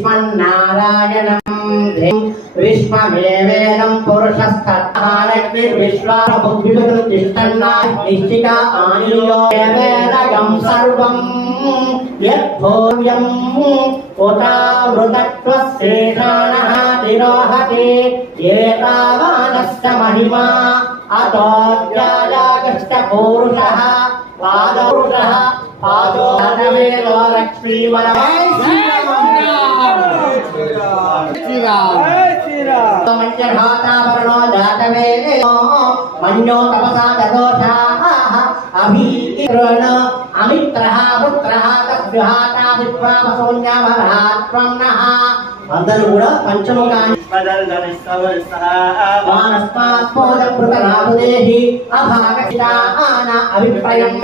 విశ్వన్నారాయణం విశ్వమేవేదం పురుషస్తత్కాలగ్నిర్విశ్వాసబుద్ధివికృతిష్టన్నా నిశ్చితా ఆనిలో వేదగం సర్వం యద్భోవ్యం ఉతావృతత్వశేషాణః తిరోహతి ఏతావానస్య మహిమా అతోऽధ్యాయాగశ్చ పూరుషः పాదపురుషः పాదోహనవేదో లక్ష్మీవరమై మంచఘాతావరణో జాతవే మన్యో తపసా దదోషాః అభీరణ అమిత్రః పుత్రః తస్యాతా విశ్వామసోన్యామరాత్వం నః. అందరూ కూడా పంచముఖాన్ని అభిప్రాయం